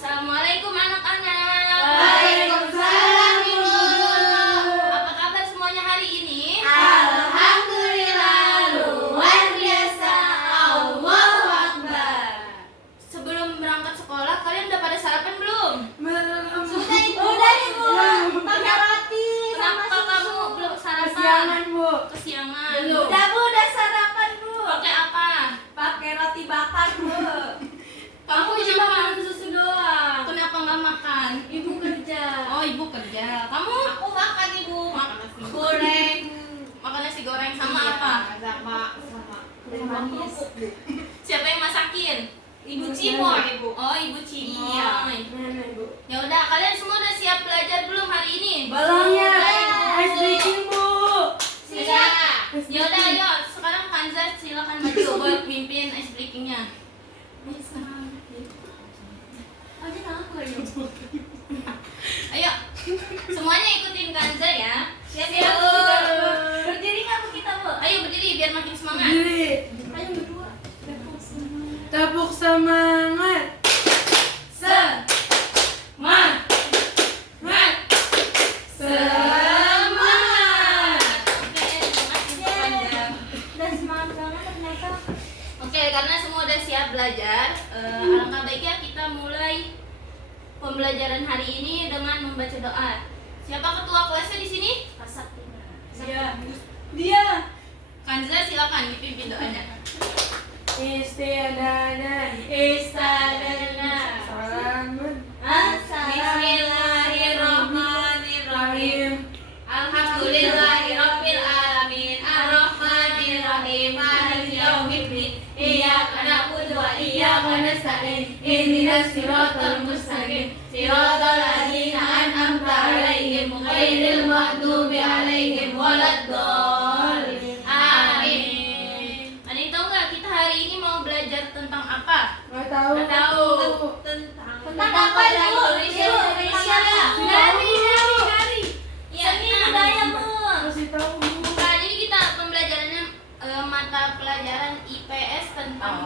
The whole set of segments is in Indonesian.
Assalamualaikum anak-anak. Waalaikumsalam Ibu. Apa kabar semuanya hari ini? Alhamdulillah luar biasa. Allahu Akbar. Sebelum berangkat sekolah, kalian udah pada sarapan belum? Sudah Ibu. Pakai roti sama Kenapa kamu susu. belum sarapan? Kesiangan, Bu. Kesiangan. Udah Bu, udah sarapan Bu. Pakai apa? Pakai roti bakar Bu. Kamu Cuma kenapa? makan susu doang. Kenapa nggak makan? Ibu kerja. Oh, ibu kerja. Kamu? Aku makan Ibu. Makan nasi Goreng. Makan nasi goreng sama Iya, apa? Sama manis. Siapa yang masakin? Ibu Cimoy Ibu. Oh, ibu Cimoy. Iya. Ya udah, kalian semua udah siap belajar belum hari ini? Balongnya, Sudah. ice breaking, Bu. Siap. Ya udah, ayo sekarang Kanza silakan maju buat pimpin ice breakingnya. Ayo, semuanya ikutin Kanza ya. Siap ya Bu. Berdiri nggak Bu kita Bu? Ayo berdiri biar makin semangat. Diri. Ayo berdua. Tepuk semangat. Semangat. Semangat. Oke, terima kasih untuk Kanza. Udah semangat banget ternyata. Oke, karena semua udah siap belajar, alangkah baiknya kita mulai pembelajaran hari ini dengan membaca doa. Siapa ketua kelasnya di sini? Dia. Kanza silakan dipimpin doanya. Istiadana. Salamun. Bismillahirrahmanirrahim. Alhamdulillahirabbil alamin. Arrahmanirrahim. Maliki yaumiddin. Iyyaka na'budu wa iyyaka nasta'in. Ihdinas siratal mustaqim. Siratal ladzina an'amta 'alaihim ghairil maghdubi 'alaihim waladdallin. Amin. Ada yang tahu nggak kita hari ini mau belajar tentang apa? Nggak tahu. Tentang apa Bu? Indonesia. Dari. Iya, Seni budaya Bu. Kasih tahu, Bu. Nah, jadi kita pembelajarannya mata pelajaran IPS tentang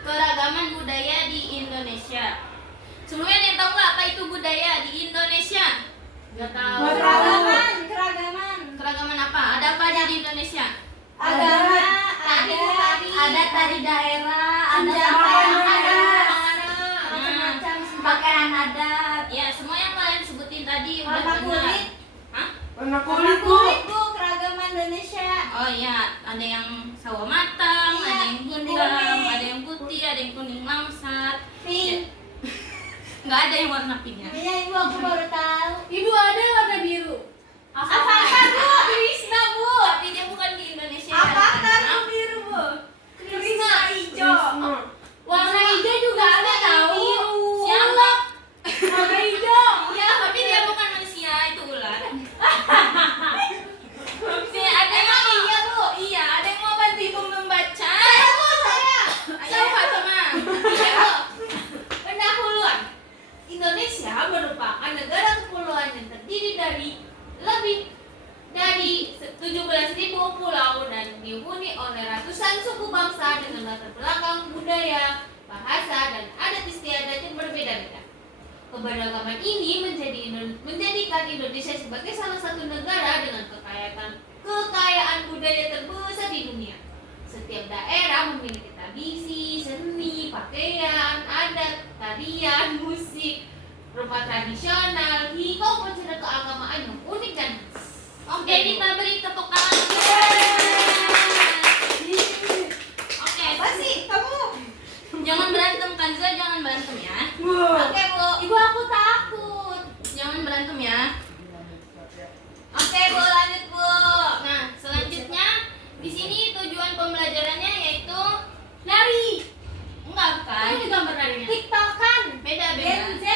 keragaman budaya di Indonesia. Sebelumnya ada yang tahu nggak apa itu budaya di Indonesia? Nggak tahu. Nggak tahu. Keragaman. Keragaman apa? Ada apa aja di Indonesia? Agama, ada tari daerah, ada pakaian adat, macam-macam pakaian adat. Ya, semua yang kalian sebutin tadi udah Warna benar. kulit. Hah? Warna Warna kulit, Bu. kulit Bu, keragaman Indonesia. Oh iya, ada yang sawo matang, Iya, ada yang hitam, kuning. ada yang putih, ada yang kuning langsat. Pink. Nggak ada yang warna pinknya. Iya Ibu, aku baru tahu. Ibu ada warna biru. Apa Bu? Krishna Bu. Tapi dia bukan di Indonesia. ya, Apa anak-anak. biru Bu? Krishna hijau. Warna hijau juga ada tahu. Siapa? Warna hijau. Ya, tapi dia bukan manusia, itu ular. Sini, ada yang mau? Iya Bu. Iya, ada yang mau bantu ibu membaca? Bu, saya. Ayo, Fatima. Ayo. Pendahuluan. Indonesia merupakan negara kepulauan yang terdiri dari lebih dari 17.000 pulau dan dihuni oleh ratusan suku bangsa dengan latar belakang budaya, bahasa, dan adat istiadat yang berbeda-beda. Keberagaman ini menjadikan Indonesia sebagai salah satu negara dengan kekayaan budaya terbesar di dunia. Setiap daerah memiliki tradisi, seni, pakaian, adat, tarian, musik, rumah tradisional, hingga upacara keagamaan yang unik dan khas. Oke, kita beri tepuk tangan. Oke, Apa sih kamu? jangan berantem Kanza, jangan berantem ya. Bu. Oke Bu, Ibu aku takut. Jangan berantem ya. Oke Bu, lanjut Bu. Nah, selanjutnya di sini tujuan pembelajarannya yaitu Nari. enggak bukan. Ini gambar narinya. TikTokan. Beda. Gen Z. Di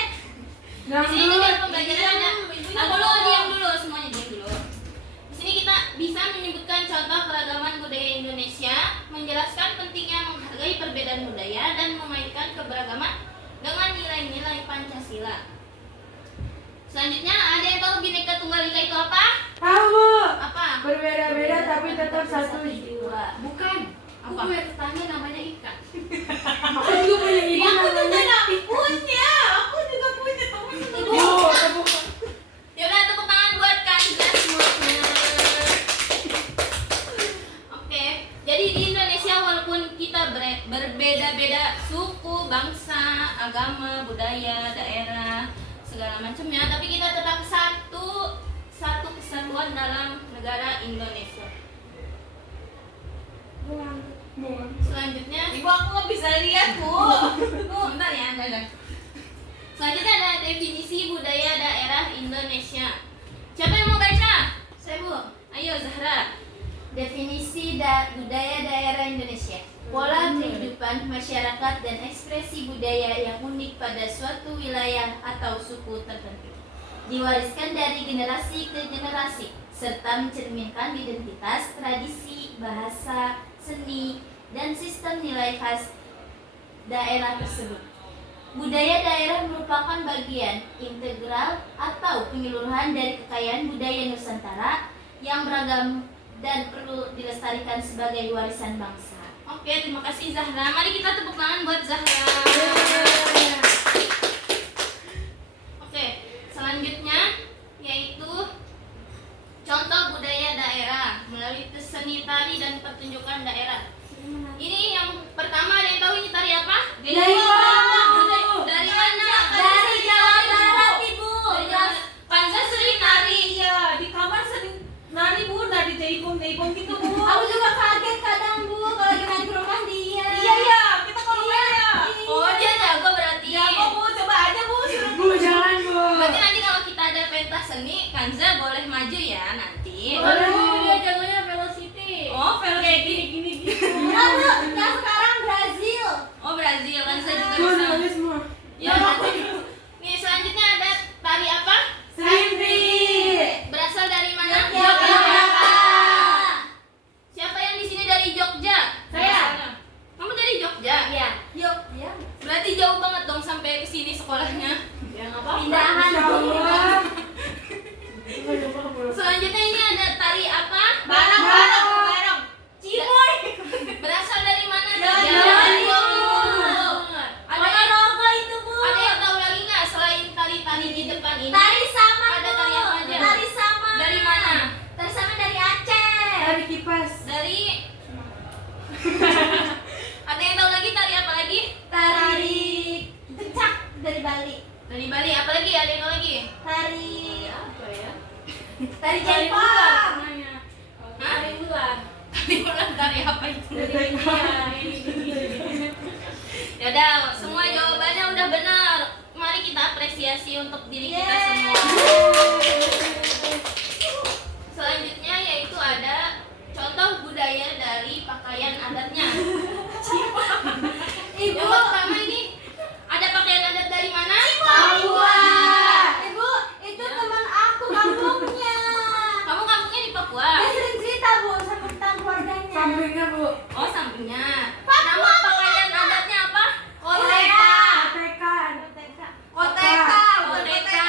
sini Dangdut. tujuan pembelajarannya. Diam dulu semuanya diam dulu. Di sini kita bisa menyebutkan contoh keragaman budaya Indonesia, menjelaskan pentingnya menghargai perbedaan budaya dan memainkan keberagaman dengan nilai-nilai Pancasila. Selanjutnya ada yang tahu Bhinneka Tunggal Ika itu apa? Tahu, Bu. Apa? Berbeda-beda tapi tetap satu. Bukan. Aku Apa? punya tetangga namanya Ika. Aku juga punya ibu Aku juga namanya. punya. Aku juga agama, budaya, daerah, segala macamnya, tapi kita tetap satu kesatuan dalam negara Indonesia. Selanjutnya, Ibu aku nggak bisa lihat bu. sebentar ya, selanjutnya ada definisi budaya daerah Indonesia. Siapa yang mau baca? Saya bu. Ayo Zahra. Definisi budaya daerah Indonesia. Pola kehidupan masyarakat dan ekspresi budaya yang unik pada suatu wilayah atau suku tertentu. Diwariskan dari generasi ke generasi serta mencerminkan identitas, tradisi, bahasa, seni, dan sistem nilai khas daerah tersebut. Budaya daerah merupakan bagian integral atau penyeluruhan dari kekayaan budaya Nusantara yang beragam dan perlu dilestarikan sebagai warisan bangsa. Oke, terima kasih Zahra. Mari kita tepuk tangan buat Zahra. Oke, selanjutnya yaitu contoh budaya daerah melalui seni tari dan pertunjukan daerah. Ini yang pertama, ada yang tahu ini tari apa? Dari mana? Dari Jawa Barat, Ibu. Dari Jawa. Panza sering nari. Iya, di kamar sering nari bu, nari jaipong gitu bu. Aku juga kaget kadang Bu kalau lagi main ke rumah dia. Iya, kita ke rumah ya. Oh, dia jago berarti. Ya bu, coba aja bu. Bu, jangan bu. Berarti nanti kalau kita ada pentas seni, Kanza boleh maju ya nanti. Boleh bu. Dia jagonya velocity. Oh, velocity. Gini. Nah, Bu, yang sekarang Brazil. Oh, Brazil. Kanza juga Bu, bisa. nulis semua. Ya, nanti. Nih, selanjutnya ada tari apa? Serimpi. Berasal dari mana? Yogyakarta. Siapa yang di sini dari Jogja? Saya. Kamu dari Jogja? Iya. Yuk, ya. Berarti jauh banget dong sampai ke sini sekolahnya. Ya nggak apa-apa. Pindahan Insya Bu. Allah. Selanjutnya ini ada tari apa? Barang. Cimoy. Berasal dari mana? Jawa Timur. Ada rogo itu Bu. Ada yang tahu lagi nggak selain tari-tari di depan ini? Tari sama Ada Bu. tari apa aja? Tari sama. Dari mana? Tari sama dari Aceh. Dari kipas. Dari Ada yang tahu lagi tari apa lagi? Tari kecak dari Bali. Dari Bali. Apa lagi? Ada yang tahu lagi? Tari Apa ya? Tari Tari Jepang. ular namanya. Hah? Tari ular. Tari ulang tari apa itu? Dari Ya udah, semua jawabannya udah benar. Mari kita apresiasi untuk diri kita semua. Selanjutnya yaitu ada contoh budaya dari pakaian adatnya. Ibu. Yang pertama ini ada pakaian adat dari mana? Papua. Ibu, itu teman aku kampungnya. Kamu kampungnya di Papua? Dia sering cerita Bu sama tentang keluarganya. sampingnya bu. Oh, sampingnya. Nama pakaian adatnya apa? Koteka. Kotekan. Koteka. Koteka.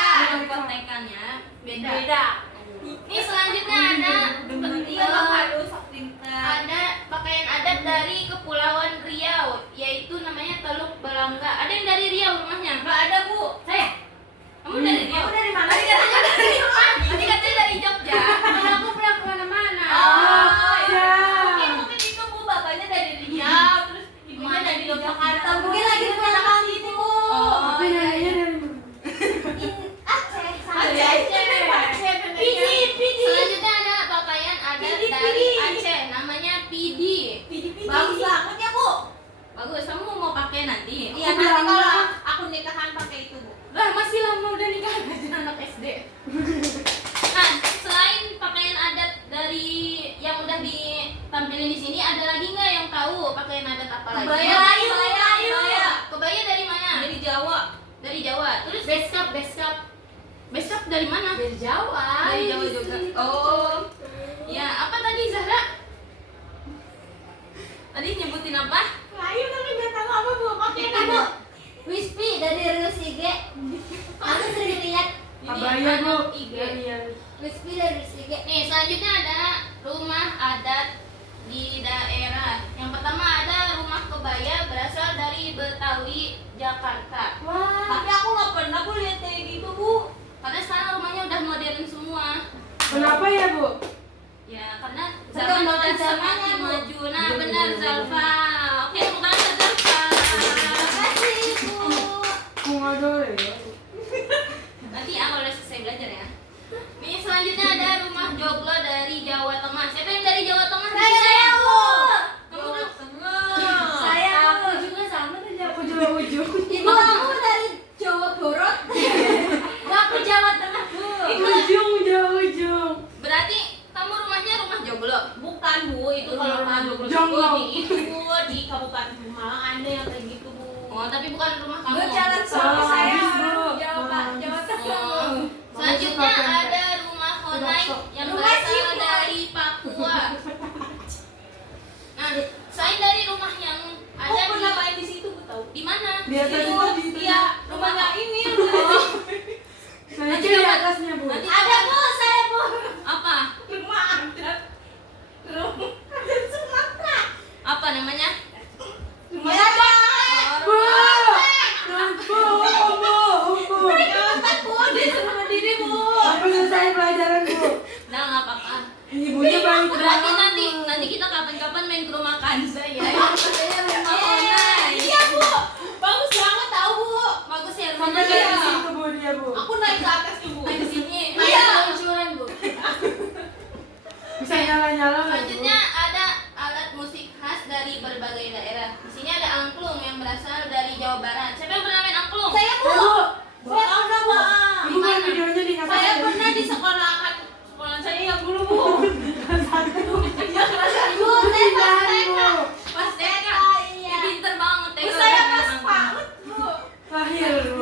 Kotekan ya. Beda. Ini selanjutnya ada Iya bang, aduh sok pintar. ada pakaian adat dari Kepulauan Riau, yaitu namanya Teluk Belangga. Ada yang dari Riau rumahnya? Nggak ada bu. Saya. Kamu dari Riau? Kamu dari mana? Tadi katanya dari Tadi katanya dari Jogja. Karena aku pernah kemana-mana. Ya. Mungkin itu bu, bapaknya dari Riau, terus ibunya dari Yogyakarta. Mungkin lagi pulang kampung. Oh, Tapi nanya dari Aceh sama. Dari Aceh. Selanjutnya ada pakaian adat dari Aceh, namanya pidi. Bagus banget ya bu. Bagus, kamu mau pakai nanti? Iya nanti kalau aku nikahan pakai itu bu. Lah, masih lama udah nikah aja anak SD. Nah, selain pakaian adat dari yang udah ditampilin di sini, ada lagi nggak yang tahu pakaian adat apa lagi? Kebaya. Kebaya dari mana? Dari Jawa. Dari Jawa. Terus Beskap. besok dari mana? Dari Jawa. Dari Jawa juga. Oh. Ya, apa tadi Zahra? Tadi nyebutin apa? Ayo tapi nggak tahu apa bu. Pakai Ibu, Wispi dari Rius IG. Aku sering lihat abaya bu. anak IG. Iya. Wispi dari Rius IG. Nih, selanjutnya ada rumah adat di daerah. Yang pertama ada rumah kebaya berasal dari Betawi, Jakarta. Wah. Tapi aku nggak pernah bu lihat kayak gitu bu. Karena sekarang rumahnya udah modern semua. Kenapa ya bu? Ya, karena zaman Perkembangan udah zamannya, semakin Bu. maju. Nah, benar Zalfa. Oke, tepuk tangan buat Zalfa. Terima kasih Bu.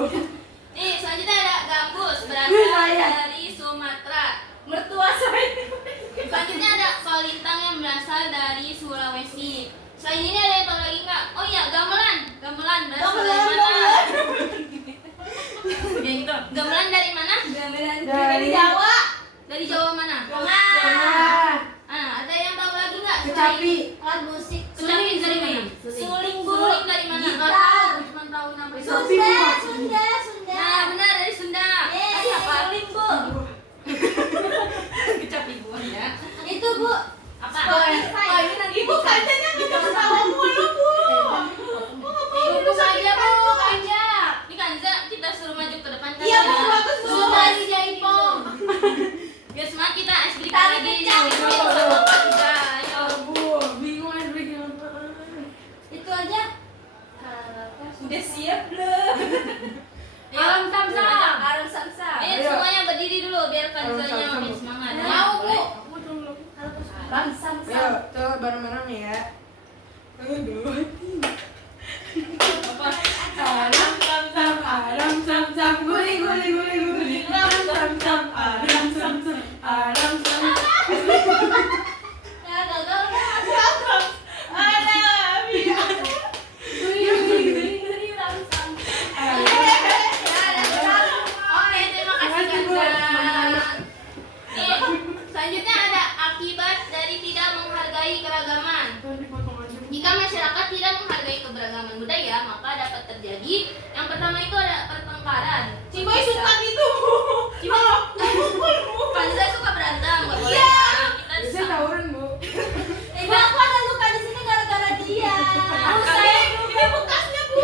Nih, selanjutnya ada gambus Wih, berasal saya. dari Sumatera. Mertua saya. Selanjutnya ada kolintang yang berasal dari Sulawesi. Selain ini ada yang tahu lagi nggak? Oh iya, gamelan. Gamelan berasal dari mana? Ya gitu. Gamelan dari mana? Gamelan Dari Jawa. Dari Jawa mana? Tengah. Ada yang tahu lagi nggak? Kecapi. Alat musik. Kecapi dari mana? Suling, Bu. Suling dari mana? Gitar. Nggak tahu, cuma tahu nama itu. Sunda. Nah, benar dari Sunda. Tadi apa? Suling, Bu. Kecapi gua ya. Itu, Bu. Apa? Spotify. Ibu kancanya kita ketawa mulu, Bu. Ibu saja, Bu. Kanja. Ini Kanja, kita suruh maju ke depan. Iya, Bu, Kanja. bagus, Bu. Sudah di Jaipong. Biar semangat kita asik Tarik lagi. kencang, Bu. Sama Kanja. Ayo. Bu, bingung harus bikin apa. Itu aja. Udah siap belum? Alam Samsam. Alam Samsam. Ayo Ayo. semuanya berdiri dulu biar Alam Kanjanya Samsam. makin semangat. Mau, Bu. Ayo, Alam Samsam. coba bareng-bareng ya. Aduh. Aram sam sam guli guli guli guli. Aram sam sam aram sam sam aram sam. Ya, gagal. Ada, Mia. Oke, terima kasih Terima kasih, Bu. Kanja. Nih, selanjutnya ada akibat dari tidak menghargai keragaman. Jika masyarakat tidak menghargai keberagaman budaya, maka dapat terjadi yang pertama itu ada pertengkaran. Ciboy suka gitu. Kanza suka berantem, nggak boleh Iya. ya. Kita Bisa sama. tawuran, Bu. Aku ada luka di sini gara-gara dia. Ini bekasnya, Bu.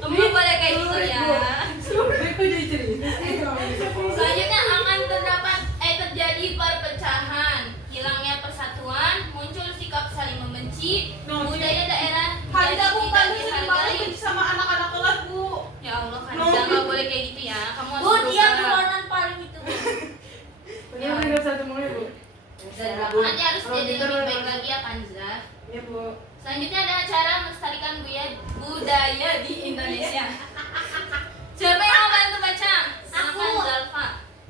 Kamu nggak boleh kayak gitu ya. Aku jadi cerita sih kalau bisa. Selanjutnya akan terjadi perpecahan, hilangnya persatuan, muncul sikap saling membenci, budaya daerah Kanda, jadi Bu, tidak Kanda sering banget dihargai. benci sama anak-anak kelas, Bu. Ya Allah, Kanza nggak boleh kayak gitu ya. Kamu harus Bu, dia berusaha. buronan paling itu, Bu. Ini udah 1 menit, Bu. Nanti harus jadi lebih baik lagi ya Kanza. Ya, Bu. Selanjutnya ada cara melestarikan budaya di Indonesia. Siapa yang mau bantu baca? Silakan Aku. Zalfa.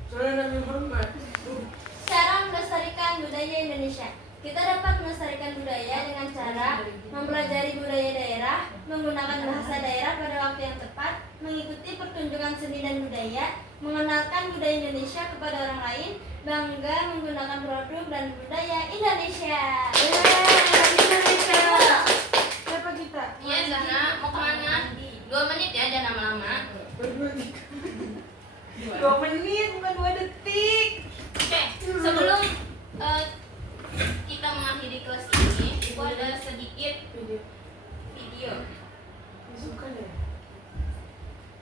Soalnya Nabi Muhammad. Cara melestarikan budaya Indonesia. Kita dapat melestarikan budaya dengan cara mempelajari budaya daerah, menggunakan bahasa daerah pada waktu yang tepat, mengikuti pertunjukan seni dan budaya, mengenalkan budaya Indonesia kepada orang lain, bangga menggunakan produk dan budaya Indonesia. Indonesia. Siapa kita? Iya Zahra, mau kemana? 2 menit ya, jangan lama-lama. 2 menit, bukan 2 detik. Oke, sebelum kita mengakhiri kelas ini, Ibu ada sedikit video. Suka deh.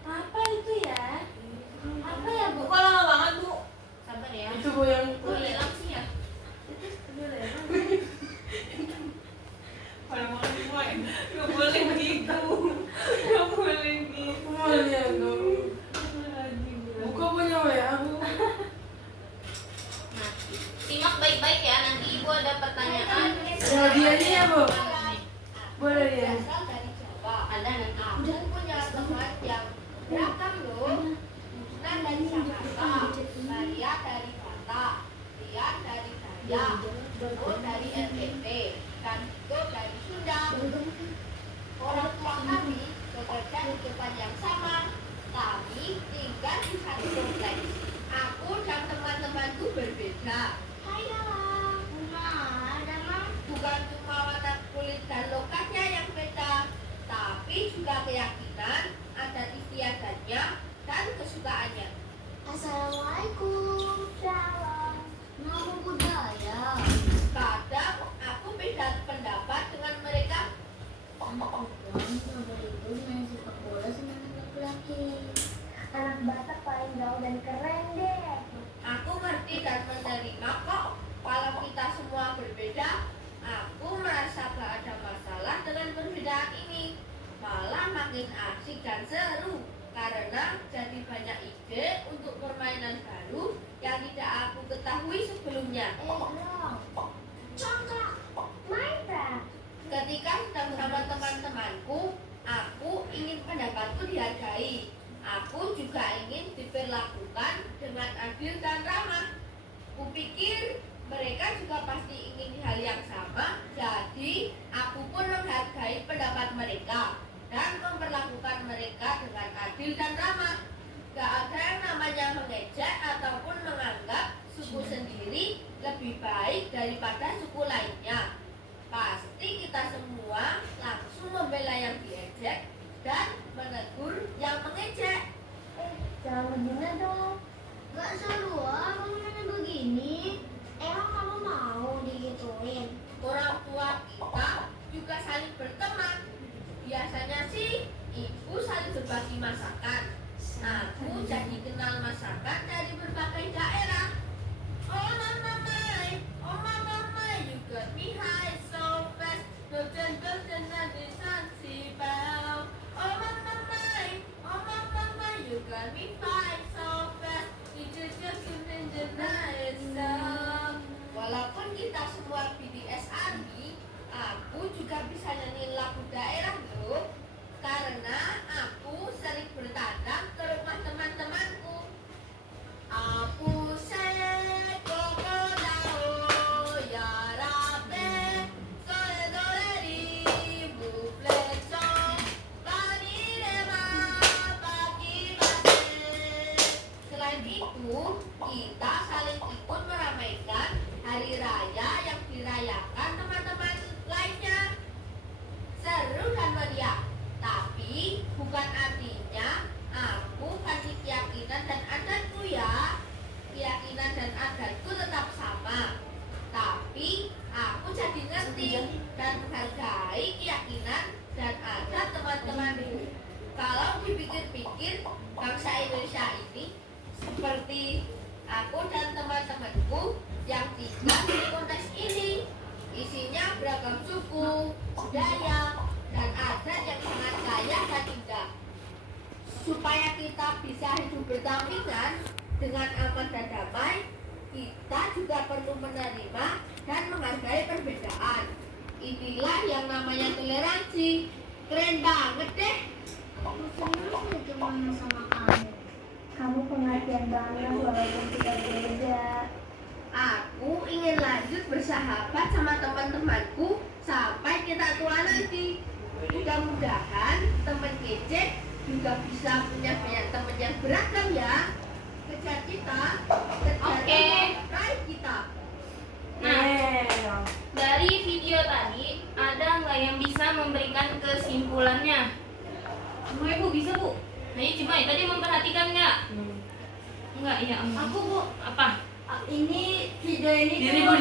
Apa itu ya? Apa ya, Bu? Kok lama banget, Bu? Sabar ya. Itu Bu yang Oh, hilang sih ya. Kalau mau semua ya. Gak boleh begitu. Gak boleh gitu. mau lihat dong. Buka punya WA, Bu. Nah, simak baik-baik ya. Nanti Ibu ada pertanyaan. Ada hadiahnya ya, Bu? Boleh ya. Ada nanti. Aku punya teman yang beragam loh. Nah dari Jakarta, Maria dari Batak, Rian dari Dayak, Dodo dari NTT, dan Dito dari Sunda. Orang tua kami bekerja di tempat yang sama. Kami tinggal di satu kompleks. Aku dan teman-temanku berbeda. Hai Dalang. Bukan cuma warna kulit dan lokasinya yang beda, tapi juga keyakinan, adat istiadatnya, dan kesukaannya. Assalamualaikum. Salam. Nama budaya. Kadang aku beda pendapat dengan mereka. itu main sepak bola sama anak laki-laki. Anak Batak paling gaul dan keren deh. Aku ngerti dan menerima kok. Kalau kita semua berbeda, aku merasa gak ada masalah dengan perbedaan ini. Malah makin asik dan seru. Karena jadi banyak ide untuk permainan baru yang tidak aku ketahui sebelumnya. Contoh Minecraft. Ketika sedang sama teman-temanku, aku ingin pendapatku dihargai. Aku adil dan ramah. Kupikir mereka juga pasti ingin hal yang sama, jadi aku pun menghargai pendapat mereka dan memperlakukan mereka dengan adil dan ramah. Gak ada yang namanya mengejek ataupun menganggap suku sendiri lebih baik daripada suku lainnya. Pasti kita semua langsung membela yang diejek dan menegur yang mengejek. Jangan gini dong. Gak seru kamu nanya begini. Emang kamu mau digituin? Orang tua kita juga saling berteman. Biasanya sih ibu saling berbagi masakan. Aku jadi kenal masakan dari berbagai daerah. Oh mama my, you got me high so fast. Golden nanti Zanzibar. Oh mama my, you got me fine so fast. It's just in the night song. Walaupun kita semua BTS Army, aku juga bisa nyanyi lagu daerah loh. Karena aku sering bertandang ke rumah teman-temanku. Aku sekoko dao ya rabe sore doreri bufleco panirema pagi base. Selain itu, kita saling ikut meramaikan hari raya yang dirayakan teman-teman lainnya. Seru dan meriah. Tapi bukan artinya aku kasih keyakinan dan adatku ya. Keyakinan dan adatku tetap sama. Tapi aku jadi ngerti dan menghargai keyakinan dan adat teman-temanku. Kalau dipikir-pikir, bangsa Indonesia ini seperti aku dan teman-temanku yang tinggal di kontes ini. Isinya beragam suku, budaya, dan adat yang sangat kaya dan indah. Supaya kita bisa hidup berdampingan dengan aman dan damai, kita juga perlu menerima dan menghargai perbedaan. Inilah yang namanya toleransi. Keren banget deh. Aku senang aja main sama kamu. Kamu pengertian banget walaupun kita beda. Aku ingin lanjut bersahabat sama teman-temanku sampai kita tua nanti. Mudah-mudahan teman kece juga bisa punya banyak teman yang beragam ya. Kejar kita, kejar raih kita. Nah, dari video tadi ada nggak yang bisa memberikan kesimpulannya? Semua ibu bisa bu? Ayo coba ya, tadi memperhatikan nggak? Enggak, ya Aku bu. apa? Ini video ini Diri bu,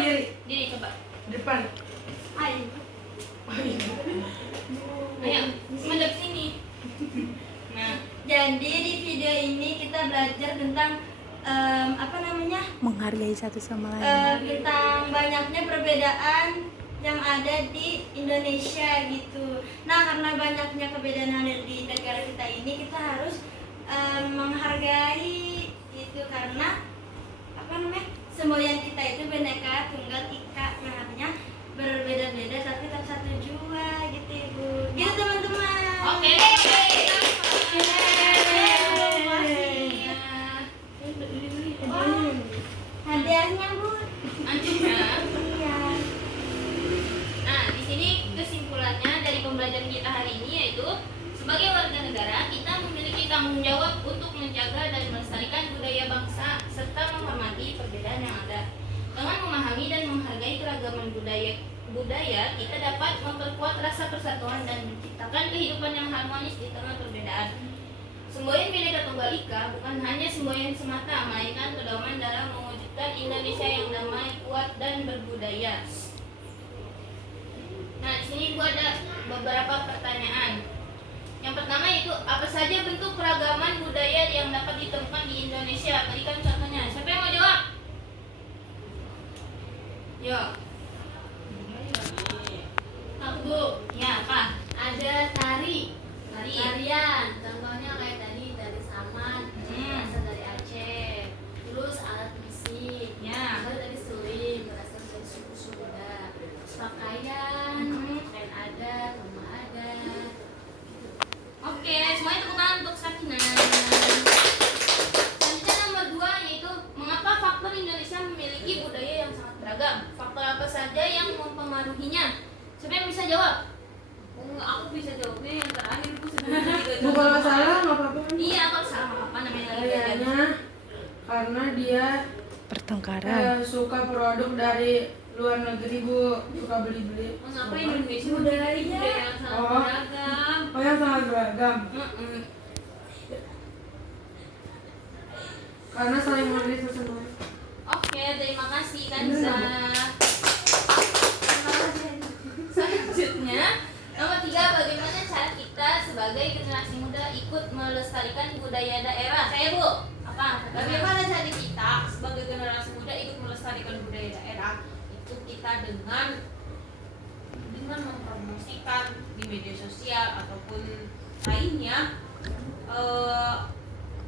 diri coba. Depan. Ayo, menghadap sini. Nah, Jadi di video ini kita belajar tentang menghargai satu sama lain. tentang banyaknya perbedaan yang ada di Indonesia gitu. Nah, karena banyaknya perbedaan yang ada di negara kita ini, kita harus menghargai itu karena semboyan kita itu Bhinneka Tunggal Ika, yang artinya berbeda-beda tapi tetap satu jua gitu ibu. Gitu teman-teman. oke. Hadiahnya bu. Lanjutnya. Iya. Nah, di sini kesimpulannya dari pembelajaran kita hari ini yaitu sebagai warga negara kita memiliki tanggung jawab untuk menjaga dan melestarikan budaya bangsa serta menghormati perbedaan yang ada. Dengan memahami dan menghargai keragaman budaya, kita dapat memperkuat rasa persatuan dan menciptakan kehidupan yang harmonis di tengah perbedaan. Semboyan Bhinneka Tunggal Ika bukan hanya semboyan semata, melainkan pedoman dalam mewujudkan Indonesia yang damai, kuat, dan berbudaya. Nah, di sini gua ada beberapa pertanyaan. Yang pertama yaitu apa saja bentuk keragaman budaya yang dapat ditemukan di Indonesia? Berikan contohnya. Siapa yang mau jawab? Yo. Aku bu. Ya apa? Ada tari, Tari. tarian. Contohnya kayak tadi tari saman, berasal dari Aceh. Terus alat musik, Ya. ada tadi suling, berasal dari suku Sunda. Terus pakaian, kain adat, rumah adat. Oke, semuanya tepuk tangan untuk Sakina. Selanjutnya nomor 2 yaitu Tengkaran. Suka produk dari luar negeri Bu, suka beli-beli. Mengapa Indonesia memiliki budaya yang sangat Oh. beragam? Oh yang sangat beragam. Karena saling menghargai sesama. Oke, terima kasih Kanza. Selanjutnya, nomor 3, bagaimana cara kita sebagai generasi muda ikut melestarikan budaya daerah? Saya Bu, apa? Bagaimana cara kita sebagai generasi muda ikut melestarikan budaya daerah? Itu kita dengan mempromosikan di media sosial ataupun lainnya,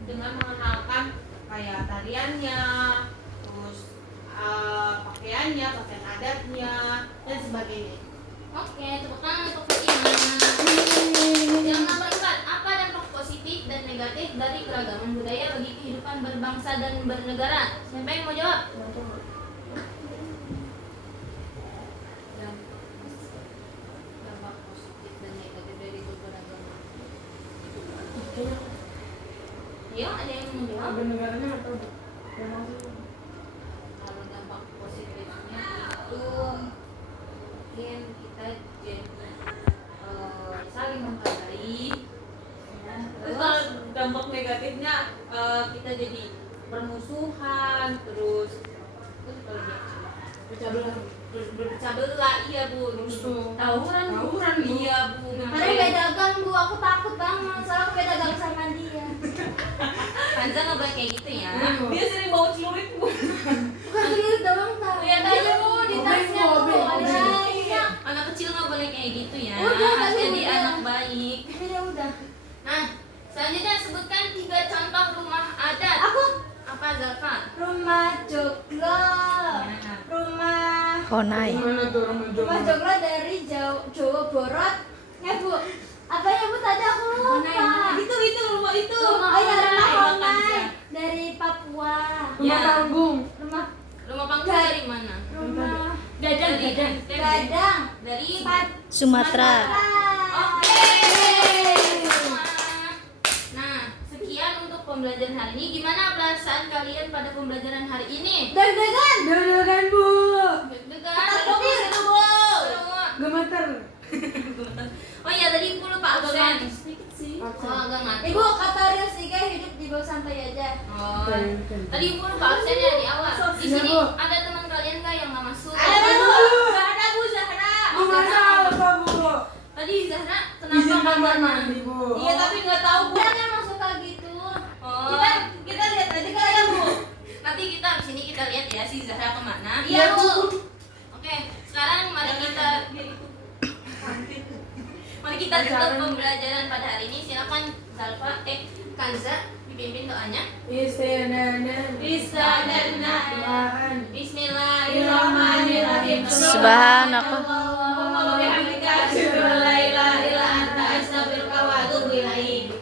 dengan mengenalkan kayak tariannya, terus pakaiannya, pakaian adatnya dan sebagainya. Oke, tepuk tangan untuk Fatima. Yang nomor 4, apa dampak positif dan negatif dari keragaman budaya bagi kehidupan berbangsa dan bernegara? Siapa yang mau jawab? Dampak positif dan negatif dari keberagaman. Yo, ada yang mau jawab? Negaranya atau Kalau dampak positifnya itu mungkin kita jadi saling menghargai. Terus kalau dampak negatifnya kita jadi permusuhan, terus kalau berpecah belah, iya Bu. Musuh. Tawuran. Tawuran Bu. Iya Bu. Ada yang beda dagang Bu, aku takut banget soalnya aku beda dagang sama dia. Kanza nggak boleh kayak gitu ya. Dia sering bawa celurit Bu. Bukan celurit doang tau. Lihat aja Bu di tasnya tuh. Obeng, Ada obeng. iya. Anak kecil nggak boleh kayak gitu ya. Udah, Harus tapi jadi udah. anak baik. Ya udah. Nah, selanjutnya sebutkan 3 contoh rumah adat. Aku Apa Zalfa? rumah joglo, rumah Honai. Gimana tuh rumah rumah Jawa? joglo dari Jawa Borot. Ya Bu, apa ya Bu tadi aku lupa. Itu rumah itu. Oh ya rumah Honai. Honai dari Papua. Rumah Ya. panggung. Rumah Rumah panggung dari mana? rumah Gadang. Gadang Dari Sumatera. Oke. Semua. Nah, sekian untuk pembelajaran hari ini. Gimana perasaan kalian pada pembelajaran hari ini? Deg-degan. Deg-degan Bu. Deg-degan. Seru. Semua. Gemeter. Oh iya, tadi aku lupa absen. Oh, Absen. agak mati. Ibu kata Reels Ika hidup di bawah santai aja. Oh, tadi aku lupa absen ya di awal. Di Iya, sini Bu. ada teman kalian nggak yang nggak masuk? Ada Bu. Zahra Bu, Zahra. Bu masa apa Bu? Tadi Zahra kenapa Izin kamar katanya? mandi Bu. Iya tapi nggak tahu Bu. Jangan masuk kayak gitu. Oh, Kita lihat aja kali ya Bu. nanti kita di sini kita lihat ya si Zahra kemana. Iya Bu. Oke, sekarang mari kita tutup pembelajaran pada hari ini. Silakan Zalfa, Kanza dipimpin doanya. Istiqomah. Doaan. Bismillahirrahmanirrahim. Subhanallah.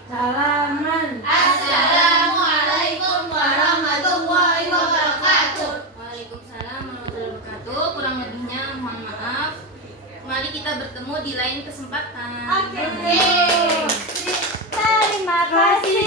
Salaman. Assalamualaikum warahmatullahi wabarakatuh. Waalaikumsalam warahmatullahi wabarakatuh. Kurang lebihnya mohon maaf. Mari kita bertemu di lain kesempatan. Oke. Terima kasih